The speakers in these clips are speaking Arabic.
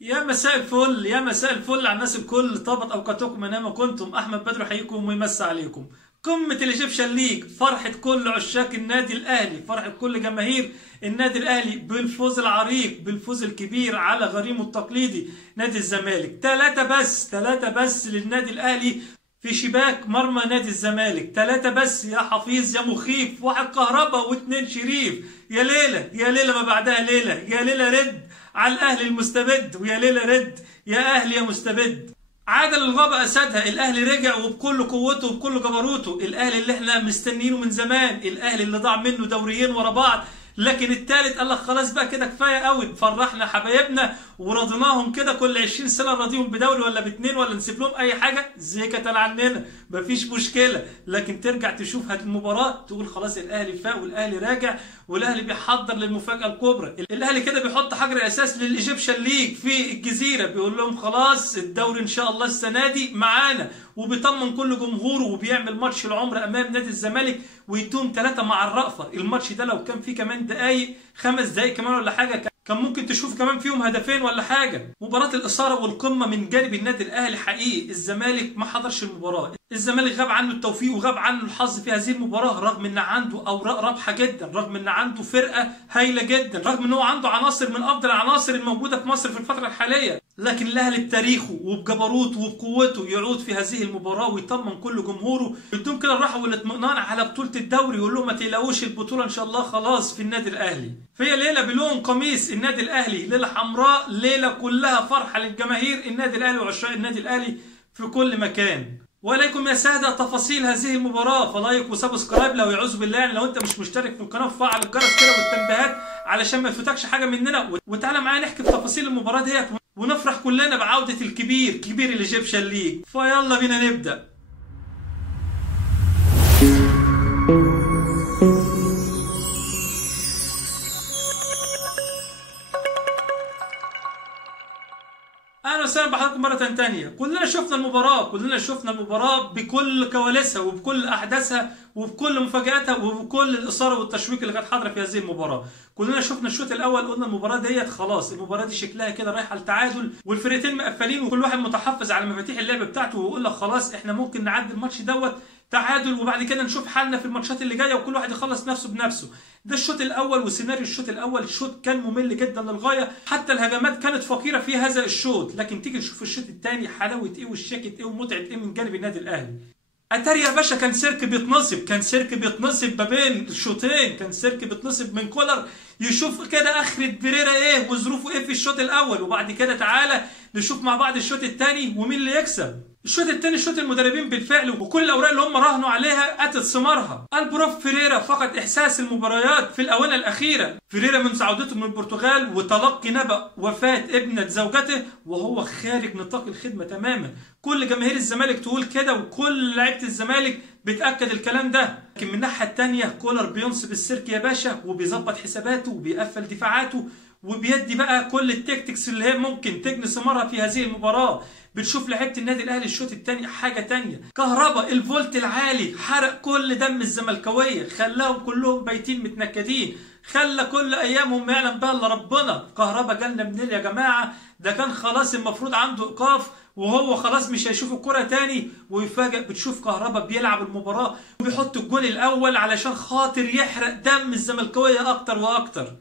يا مساء الفل، يا مساء الفل على الناس الكل. طابت اوقاتكم اينما كنتم. احمد بدر يحييكم ويمسي عليكم. قمه الايجيبشن ليج، فرحه كل عشاق النادي الاهلي، فرحه كل جماهير النادي الاهلي بالفوز العريق، بالفوز الكبير على غريمه التقليدي نادي الزمالك. ثلاثه بس للنادي الاهلي في شباك مرمى نادي الزمالك. 3 بس يا حفيظ يا مخيف. 1 كهربا و2 شريف. يا ليلة يا ليلة ما بعدها ليلة. يا ليلة رد على الاهلي المستبد، ويا ليلة رد يا اهلي يا مستبد. عاد للغابة اسدها. الاهلي رجع وبكل قوته وبكل جبروته. الاهلي اللي احنا مستنيينه من زمان، الاهلي اللي ضاع منه دوريين ورا بعض، لكن التالت قال لك خلاص بقى كده كفايه قوي. فرحنا حبايبنا ورضيناهم كده. كل 20 سنه نراضيهم بدوري ولا ب2 ولا نسيب لهم اي حاجه زي كتل عننا، مفيش مشكله. لكن ترجع تشوف هذه المباراه تقول خلاص الاهلي فاق والاهلي راجع والاهلي بيحضر للمفاجاه الكبرى. الاهلي كده بيحط حجر اساس للايجيبشن ليج في الجزيره، بيقول لهم خلاص الدوري ان شاء الله السنه دي معانا، وبيطمن كل جمهوره وبيعمل ماتش العمر امام نادي الزمالك ويتوم 3 مع الرأفة. الماتش ده لو كان فيه كمان دقايق، 5 دقايق كمان ولا حاجه، كان ممكن تشوف كمان فيهم هدفين ولا حاجه. مباراه الاثاره والقمه من جانب النادي الاهلي حقيقي. الزمالك ما حضرش المباراه، الزمالك غاب عنه التوفيق وغاب عنه الحظ في هذه المباراه، رغم ان عنده اوراق رابحه جدا، رغم ان عنده فرقه هايله جدا، رغم ان هو عنده عناصر من افضل العناصر الموجوده في مصر في الفتره الحاليه. لكن الاهلي بتاريخه وبجبروته وبقوته يعود في هذه المباراه ويطمن كل جمهوره، يدوم كده الراحه والاطمئنان على بطوله الدوري، ويقول لهم ما تقلقوش البطوله ان شاء الله خلاص في النادي الاهلي. فهي ليله بلون قميص النادي الاهلي، ليله حمراء، ليله كلها فرحه للجماهير النادي الاهلي وعشاق النادي الاهلي في كل مكان. وليكم يا ساده تفاصيل هذه المباراه، فلايك وسبسكرايب لو يعوذ بالله، يعني لو انت مش مشترك في القناه وفعل الجرس كده والتنبيهات علشان ما يفوتكش حاجه مننا. وتعالى معايا نحكي في تفاصيل المباراه ديت ونفرح كلنا بعوده الكبير كبير الايجيبشن ليج. فيلا بينا نبدا. اهلا وسهلا بحضراتكم مره ثانيه. كلنا شفنا المباراه بكل كواليسها وبكل احداثها وبكل مفاجاتها وبكل الاثاره والتشويق اللي كانت حاضره في هذه المباراه. كلنا شفنا الشوط الاول، قلنا المباراه ديت خلاص، المباراه دي شكلها كده رايحه للتعادل والفرقتين مقفلين وكل واحد متحفظ على مفاتيح اللعب بتاعته، ويقول لك خلاص احنا ممكن نعدي الماتش دوت تعادل وبعد كده نشوف حالنا في الماتشات اللي جايه وكل واحد يخلص نفسه بنفسه. ده الشوط الاول وسيناريو الشوط الاول. الشوط كان ممل جدا للغايه، حتى الهجمات كانت فقيره في هذا الشوط. لكن تيجي تشوف الشوط الثاني، حلاوه ايه والشكت ايه ومتعه ايه من جانب النادي الاهلي. اتاري يا باشا كان سيرك بيتنصب ما بين الشوطين، كان سيرك بيتنصب من كولر يشوف كده اخرة بريرا ايه وظروفه ايه في الشوط الاول، وبعد كده تعالى نشوف مع بعض الشوط الثاني ومين اللي يكسب. الشوط الثاني شوط المدربين بالفعل، وكل الاوراق اللي هم راهنوا عليها اتت ثمارها. البروف فيريرا فقد احساس المباريات في الاونه الاخيره. فيريرا من عودته من البرتغال وتلقي نبأ وفاه ابنه زوجته وهو خارج نطاق الخدمه تماما. كل جماهير الزمالك تقول كده وكل لعيبه الزمالك بتاكد الكلام ده. لكن من الناحيه الثانيه كولر بينصب السيرك يا باشا وبيظبط حساباته وبيقفل دفاعاته وبيدي بقى كل التكتكس اللي هي ممكن تجني ثمارها في هذه المباراه. بتشوف لعيبه النادي الاهلي الشوط الثاني حاجه ثانيه. كهربا الفولت العالي حرق كل دم الزملكاويه، خلاهم كلهم بايتين متنكدين، خلى كل ايامهم ما يعلم بها الا ربنا. كهربا جالنا منين يا جماعه؟ ده كان خلاص المفروض عنده ايقاف وهو خلاص مش هيشوف الكرة تاني، ويفاجئ بتشوف كهربا بيلعب المباراة وبيحط الجول الاول علشان خاطر يحرق دم الزملكاويه اكتر واكتر.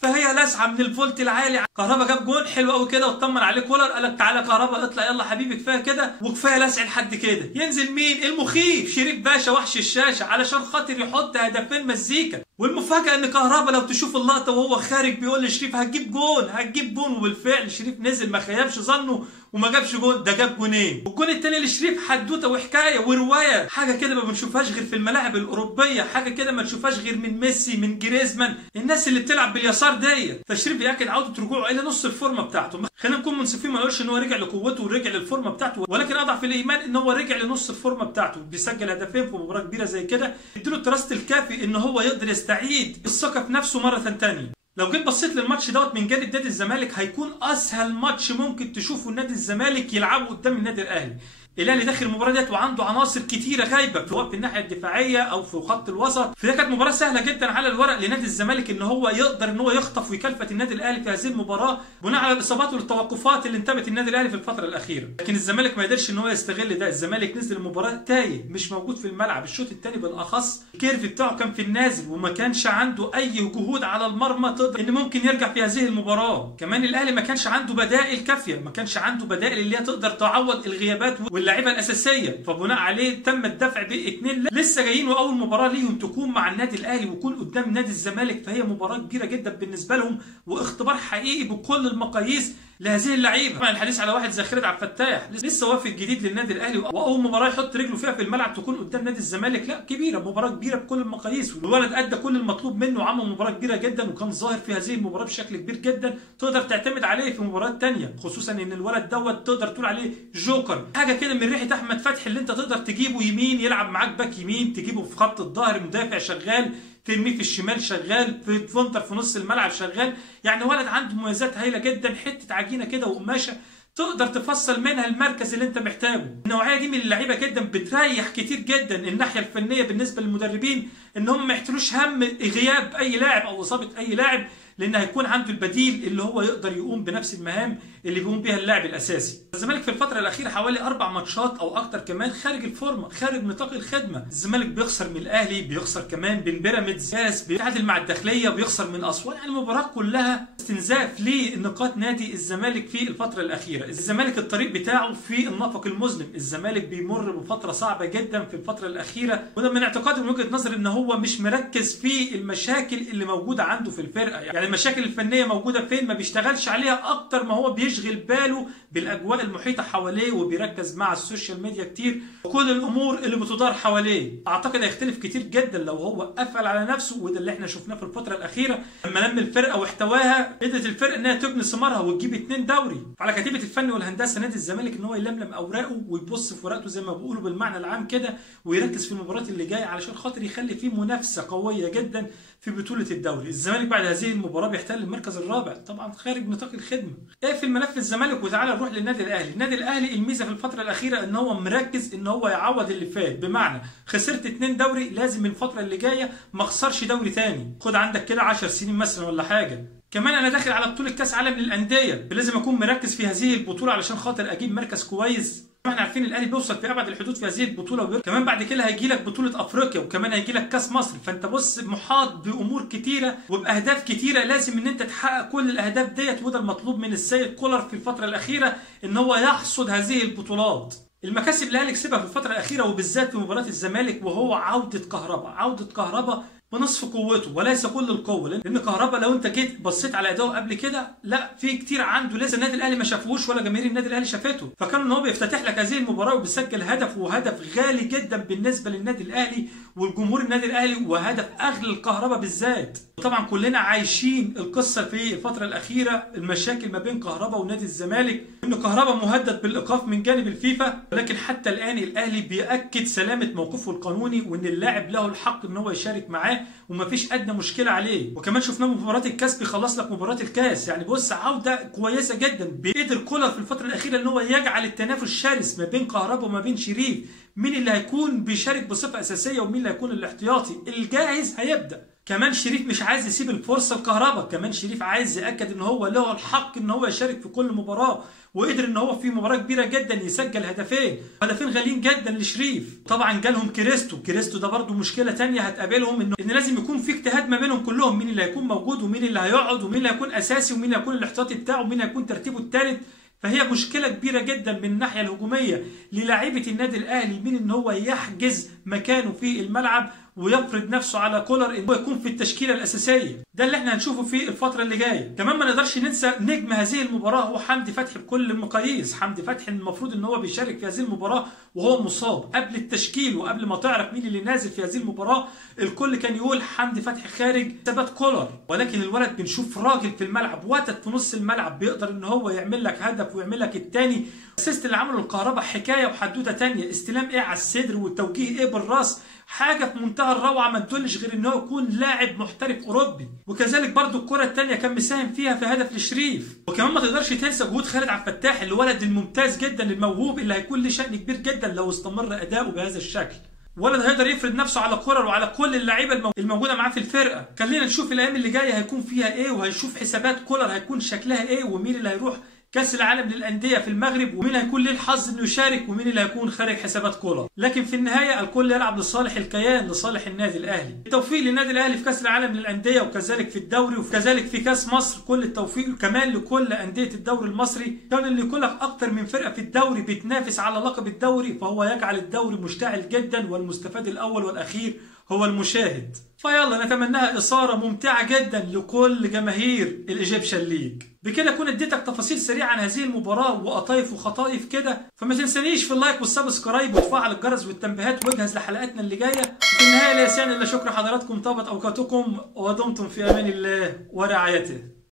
فهي لسعه من الفولت العالي. كهربا جاب جول حلو قوي كده واطمن عليه كولر، قال لك تعالى كهربا اطلع يلا حبيبي كفايه كده وكفايه لسع لحد كده. ينزل مين؟ المخيف شريف باشا وحش الشاشه علشان خاطر يحط هدفين مزيكا. والمفاجاه ان كهربا لو تشوف اللقطه وهو خارج بيقول لشريف هتجيب جون، وبالفعل شريف نزل ما خيبش ظنه وما جابش جون، ده جاب جونين. والجون الثاني لشريف حدوته وحكايه وروايه، حاجه كده ما بنشوفهاش غير في الملاعب الاوروبيه، حاجه كده ما نشوفهاش غير من ميسي من جريزمان، الناس اللي بتلعب باليسار ديت. فشريف بياكد عوده رجوعه الى نص الفورمه بتاعته. خلينا نكون منصفين، ما نقولش ان هو رجع لقوته ورجع للفورمه بتاعته، ولكن اضعف الايمان ان هو رجع لنص الفورمه بتاعته. بيسجل هدفين في مباراه كبيره زي كده يديله التراست الكافي ان هو يقدر يستعيد الثقه في نفسه مره ثانيه. لو جيت بصيت للماتش دوت من جانب نادي الزمالك، هيكون اسهل ماتش ممكن تشوفه نادي الزمالك يلعبه قدام النادي الاهلي. الاهلي داخل المباراه ديت وعنده عناصر كتيره غايبه سواء في الناحيه الدفاعيه او في خط الوسط، فهي كانت مباراه سهله جدا على الورق لنادي الزمالك ان هو يقدر ان هو يخطف ويكلفت النادي الاهلي في هذه المباراه بناء على الاصابات والتوقفات اللي انتابت النادي الاهلي في الفتره الاخيره. لكن الزمالك ما قدرش ان هو يستغل ده، الزمالك نزل المباراه تايه، مش موجود في الملعب. الشوط الثاني بالاخص الكيرف بتاعه كان في النازل وما كانش عنده اي جهود على المرمى تقدر ان ممكن يرجع في هذه المباراه. كمان الاهلي ما كانش عنده بدائل كافيه، ما كانش عنده بدائل اللي هي تقدر تعوض الغيابات واللاعيبه الاساسيه، فبناء عليه تم الدفع باثنين لسه جايين واول مباراه ليهم تكون مع النادي الاهلي ويكون قدام نادي الزمالك، فهي مباراه كبيره جدا بالنسبه لهم واختبار حقيقي بكل المقاييس لهذه اللعيبه. طبعا الحديث على واحد زي خالد عبد الفتاح لسه وافد جديد للنادي الاهلي واول مباراه يحط رجله فيها في الملعب تكون قدام نادي الزمالك، لا كبيره، مباراه كبيره بكل المقاييس، والولد ادى كل المطلوب منه وعمل مباراه كبيره جدا وكان ظاهر في هذه المباراه بشكل كبير جدا تقدر تعتمد عليه في مباريات ثانيه، خصوصا ان الولد دوت تقدر تقول عليه جوكر، حاجه كده من ريحه احمد فتحي اللي انت تقدر تجيبه يمين يلعب معاك باك يمين، تجيبه في خط الظهر مدافع شغال، ترميه في الشمال شغال، في فونتر في نص الملعب شغال، يعني ولد عنده مميزات هايله جدا، حته عجينه كده وقماشه تقدر تفصل منها المركز اللي انت محتاجه. النوعيه دي من اللعيبه جدا بتريح كتير جدا الناحيه الفنيه بالنسبه للمدربين ان هم ما يحتلوش هم غياب اي لاعب او اصابه اي لاعب، لان هيكون عنده البديل اللي هو يقدر يقوم بنفس المهام اللي بيقوم بيها اللاعب الاساسي. الزمالك في الفتره الاخيره حوالي 4 ماتشات او اكتر كمان خارج الفورمه، خارج نطاق الخدمه. الزمالك بيخسر من الاهلي، بيخسر كمان من بيراميدز، بيتعادل مع الداخليه، بيخسر من اسوان، يعني المباراه كلها استنزاف لنقاط نادي الزمالك في الفتره الاخيره. الزمالك الطريق بتاعه في النفق المظلم، الزمالك بيمر بفتره صعبه جدا في الفتره الاخيره، وده من اعتقادي من وجهه نظري ان هو مش مركز في المشاكل اللي موجوده عنده في الفرقه، يعني المشاكل الفنيه موجوده فين، ما بيشتغلش عليها اكتر ما هو بيشغل باله بالاجواء المحيطه حواليه وبيركز مع السوشيال ميديا كتير وكل الامور اللي بتدار حواليه. اعتقد هيختلف كتير جدا لو هو قفل على نفسه، وده اللي احنا شفناه في الفتره الاخيره لما لم الفرقه واحتواها قدرت الفرقه انها تجني ثمارها وتجيب 2 دوري. فعلى كتيبه الفن والهندسه نادي الزمالك ان هو يلملم اوراقه ويبص في ورقته زي ما بيقولوا بالمعنى العام كده، ويركز في المباريات اللي جايه علشان خاطر يخلي فيه منافسه قويه جدا في بطوله الدوري. الزمالك بعد هذه المباراه بيحتل المركز الرابع، طبعا خارج نطاق الخدمه. اقفل ملف الزمالك وتعالى نروح للنادي الاهلي. النادي الاهلي الميزه في الفتره الاخيره ان هو مركز ان هو يعوض اللي فات، بمعنى خسرت 2 دوري لازم الفتره اللي جايه ما اخسرش دوري ثاني، خد عندك كده 10 سنين مثلا ولا حاجه. كمان انا داخل على بطوله كاس عالم للانديه، لازم اكون مركز في هذه البطوله علشان خاطر اجيب مركز كويس. احنا عارفين الاهلي بيوصل في ابعد الحدود في هذه البطوله، كمان بعد كده هيجي لك بطوله افريقيا وكمان هيجي لك كاس مصر، فانت بص محاط بامور كتيره وباهداف كتيره، لازم ان انت تحقق كل الاهداف ديت، وده المطلوب من السيد كولر في الفتره الاخيره ان هو يحصد هذه البطولات. المكاسب اللي الاهلي كسبها في الفتره الاخيره وبالذات في مباراه الزمالك وهو عوده كهربا، عوده كهربا بنصف قوته وليس كل القوه، لان كهربا لو انت جيت بصيت على اداؤه قبل كده لا في كتير عنده لسه النادي الاهلي ما شافوش ولا جماهير النادي الاهلي شافته، فكان ان هو بيفتتح لك هذه المباراه وبيسجل هدف، وهدف غالي جدا بالنسبه للنادي الاهلي والجمهور النادي الاهلي، وهدف اغلى الكهربا بالذات. وطبعا كلنا عايشين القصه في الفتره الاخيره، المشاكل ما بين كهربا ونادي الزمالك، ان كهربا مهدد بالايقاف من جانب الفيفا، ولكن حتى الان الاهلي بياكد سلامه موقفه القانوني وان اللاعب له الحق ان هو يشارك معاه ومفيش ادنى مشكله عليه. وكمان شفناه مباراه الكاس بيخلص لك مباراه الكاس، يعني بص عوده كويسه جدا. بيقدر كولر في الفتره الاخيره ان هو يجعل التنافس شرس ما بين كهربا وما بين شريف، مين اللي هيكون بيشارك بصفه اساسيه ومين اللي هيكون الاحتياطي، الجاهز هيبدا. كمان شريف مش عايز يسيب الفرصه لكهربا، كمان شريف عايز ياكد ان هو له الحق ان هو يشارك في كل مباراه، وقدر ان هو في مباراه كبيره جدا يسجل هدفين غاليين جدا لشريف. طبعا جالهم كريستو ده برده مشكله ثانيه هتقابلهم، ان لازم يكون في اجتهاد ما بينهم كلهم، مين اللي هيكون موجود ومين اللي هيقعد ومين اللي هيكون اساسي ومين اللي هيكون الاحتياطي بتاعه ومين هيكون ترتيبه الثالث. فهي مشكله كبيره جدا من الناحيه الهجوميه للاعيبه النادي الاهلي، من ان هو يحجز مكانه في الملعب ويفرض نفسه على كولر ان هو يكون في التشكيله الاساسيه. ده اللي احنا هنشوفه في الفتره اللي جايه. كمان ما نقدرش ننسى نجم هذه المباراه هو حمدي فتحي بكل المقاييس. حمدي فتحي المفروض ان هو بيشارك في هذه المباراه وهو مصاب. قبل التشكيل وقبل ما تعرف مين اللي نازل في هذه المباراه الكل كان يقول حمدي فتحي خارج ثبات كولر، ولكن الولد بنشوف راجل في الملعب، وتد في نص الملعب، بيقدر ان هو يعمل لك هدف ويعمل لك الثاني. الاسيست اللي عمله الكهرباء حكايه وحدوته ثانيه، استلام ايه على الصدر والتوجيه ايه بالراس، حاجه في منتهى الروعه ما تدلش غير ان هو يكون لاعب محترف اوروبي. وكذلك برضو الكره الثانيه كان مساهم فيها في هدف لشريف. وكمان ما تقدرش تنسى جهود خالد عبد الفتاح الولد الممتاز جدا الموهوب اللي هيكون له شأن كبير جدا لو استمر اداؤه بهذا الشكل. ولد هيقدر يفرض نفسه على كولر وعلى كل اللعيبه الموجوده معاه في الفرقه. خلينا نشوف الايام اللي جايه هيكون فيها ايه، وهنشوف حسابات كولر هيكون شكلها ايه، ومين اللي هيروح كاس العالم للانديه في المغرب، ومين هيكون له الحظ انه يشارك، ومين اللي هيكون خارج حسابات كولر. لكن في النهايه الكل يلعب لصالح الكيان، لصالح النادي الاهلي. التوفيق للنادي الاهلي في كاس العالم للانديه، وكذلك في الدوري، وكذلك في كاس مصر. كل التوفيق كمان لكل انديه الدوري المصري. كان اللي يكون لك اكتر من فرقه في الدوري بتنافس على لقب الدوري، فهو يجعل الدوري مشتعل جدا، والمستفاد الاول والاخير هو المشاهد. فيلا نتمناها إثارة ممتعة جدا لكل جماهير الإيجيبشن ليج. بكده أكون اديتك تفاصيل سريعة عن هذه المباراة وقطايف وخطائف كده، فما تنسانيش في اللايك والسبسكرايب وتفعل الجرس والتنبيهات، واجهز لحلقاتنا اللي جاية. في النهاية لا يسعني إلا شكر حضراتكم، طابت أوقاتكم ودمتم في أمان الله ورعايته.